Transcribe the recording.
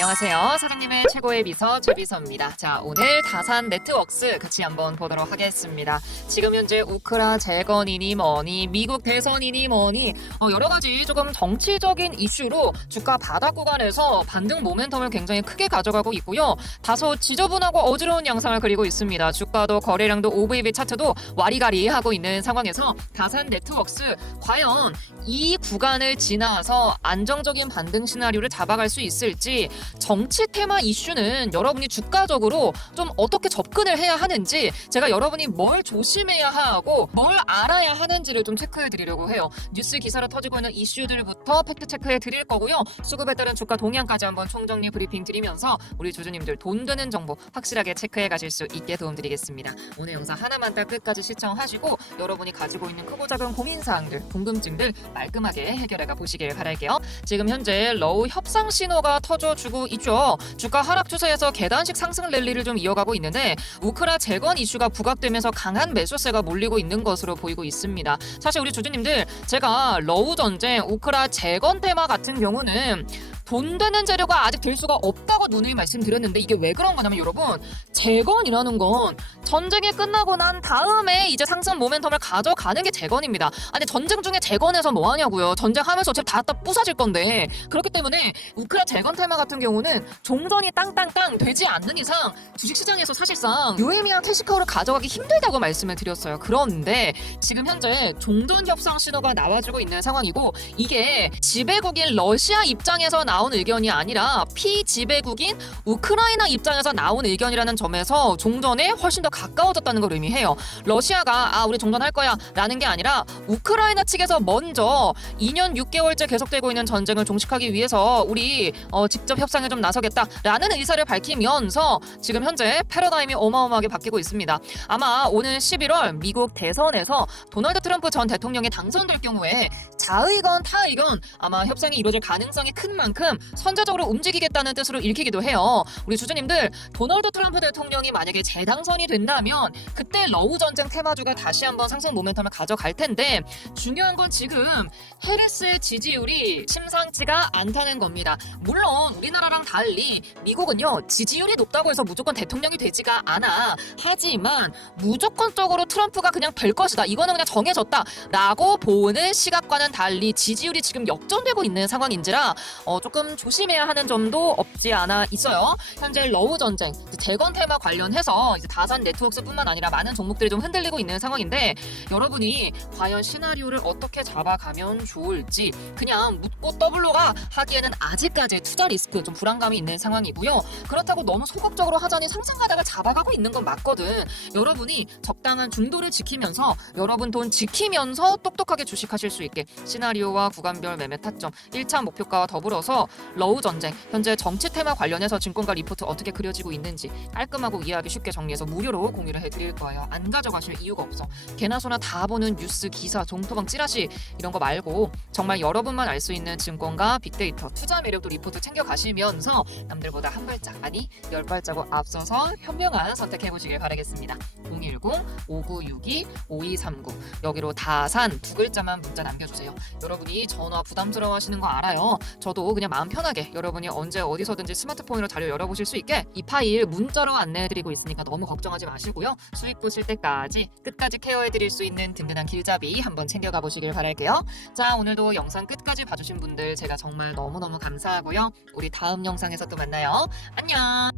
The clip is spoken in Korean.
안녕하세요. 사장님의 최고의 비서 최비서입니다. 자, 오늘 다산 네트워크스 같이 한번 보도록 하겠습니다. 지금 현재 우크라 재건이니 뭐니 미국 대선이니 뭐니 어, 여러 가지 조금 정치적인 이슈로 주가 바닥 구간에서 반등 모멘텀을 굉장히 크게 가져가고 있고요. 다소 지저분하고 어지러운 양상을 그리고 있습니다. 주가도 거래량도 OVB 차트도 와리가리 하고 있는 상황에서 다산 네트워크스 과연 이 구간을 지나서 안정적인 반등 시나리오를 잡아갈 수 있을지 정치 테마 이슈는 여러분이 주가적으로 좀 어떻게 접근을 해야 하는지 제가 여러분이 뭘 조심해야 하고 뭘 알아야 하는지를 좀 체크해 드리려고 해요. 뉴스 기사로 터지고 있는 이슈들부터 팩트 체크해 드릴 거고요. 수급에 따른 주가 동향까지 한번 총정리 브리핑 드리면서 우리 주주님들 돈 드는 정보 확실하게 체크해 가실 수 있게 도움드리겠습니다. 오늘 영상 하나만 딱 끝까지 시청하시고 여러분이 가지고 있는 크고 작은 고민 사항들, 궁금증들 말끔하게 해결해 가 보시길 바랄게요. 지금 현재 러우 협상 신호가 터져주고 있죠. 주가 하락 추세에서 계단식 상승 랠리를 좀 이어가고 있는데 우크라 재건 이슈가 부각되면서 강한 매수세가 몰리고 있는 것으로 보이고 있습니다. 사실 우리 주주님들 제가 러우 전쟁, 우크라 재건 테마 같은 경우는 돈 되는 재료가 아직 될 수가 없다고 누누이 말씀드렸는데 이게 왜 그런 거냐면 여러분 재건이라는 건 전쟁이 끝나고 난 다음에 이제 상승 모멘텀을 가져가는 게 재건입니다. 아니 전쟁 중에 재건해서 뭐 하냐고요. 전쟁하면서 어차피 다, 다 부서질 건데 그렇기 때문에 우크라 재건 테마 같은 경우는 종전이 땅땅땅 되지 않는 이상 주식시장에서 사실상 유의미한 캐시카우를 가져가기 힘들다고 말씀을 드렸어요. 그런데 지금 현재 종전 협상 신호가 나와주고 있는 상황이고 이게 지배국인 러시아 입장에서 나온 의견이 아니라 피지배국인 우크라이나 입장에서 나온 의견이라는 점에서 종전에 훨씬 더 가까워졌다는 걸 의미해요. 러시아가 아 우리 종전할 거야 라는 게 아니라 우크라이나 측에서 먼저 2년 6개월째 계속되고 있는 전쟁을 종식하기 위해서 우리 어, 직접 협상에 좀 나서겠다라는 의사를 밝히면서 지금 현재 패러다임이 어마어마하게 바뀌고 있습니다. 아마 오늘 11월 미국 대선에서 도널드 트럼프 전 대통령이 당선될 경우에 자의건 타의건 아마 협상이 이루어질 가능성이 큰 만큼 선제적으로 움직이겠다는 뜻으로 읽히기도 해요. 우리 주주님들 도널드 트럼프 대통령이 만약에 재당선이 된다면 그때 러우 전쟁 테마주가 다시 한번 상승 모멘텀을 가져갈 텐데 중요한 건 지금 해리스의 지지율이 심상치가 않다는 겁니다. 물론 우리나라랑 달리 미국은요 지지율이 높다고 해서 무조건 대통령이 되지가 않아. 하지만 무조건적으로 트럼프가 그냥 될 것이다. 이거는 그냥 정해졌다라고 보는 시각과는 달리 지지율이 지금 역전되고 있는 상황인지라 어, 조금 조심해야 하는 점도 없지 않아 있어요. 현재 러우 전쟁, 재건 테마 관련해서 다산 네트워크스뿐만 아니라 많은 종목들이 좀 흔들리고 있는 상황인데 여러분이 과연 시나리오를 어떻게 잡아가면 좋을지 그냥 묻고 더블로가 하기에는 아직까지 투자 리스크 좀 불안감이 있는 상황이고요. 그렇다고 너무 소극적으로 하자니 상승가닥을 잡아가고 있는 건 맞거든. 여러분이 적당한 중도를 지키면서 여러분 돈 지키면서 똑똑하게 주식하실 수 있게 시나리오와 구간별 매매 타점 1차 목표가와 더불어서 러우 전쟁 현재 정치 테마 관련해서 증권가 리포트 어떻게 그려지고 있는지 깔끔하고 이해하기 쉽게 정리해서 무료로 공유를 해드릴 거예요. 안 가져가실 이유가 없어. 개나 소나 다 보는 뉴스, 기사, 종토방, 찌라시 이런 거 말고 정말 여러분만 알 수 있는 증권과 빅데이터, 투자 매력도 리포트 챙겨 가시면서 남들보다 한 발짝 아니 열 발자국 앞서서 현명한 선택해 보시길 바라겠습니다. 010-5962-5239 여기로 다산 두 글자만 문자 남겨주세 요. 여러분이 전화 부담스러워 하시는 거 알아요. 저도 그냥 마음 편하게 여러분이 언제 어디서든지 스마트폰으로 자료 열어보실 수 있게 이 파일 문자로 안내해드리고 있으니까 너무 걱정하지 마시고요. 수익 보실 때까지 끝까지 케어해드릴 수 있는 든든한 길잡이 한번 챙겨가 보시길 바랄게요. 자 오늘도 영상 끝까지 봐주신 분들 제가 정말 너무너무 감사하고요. 우리 다음 영상에서 또 만나요. 안녕.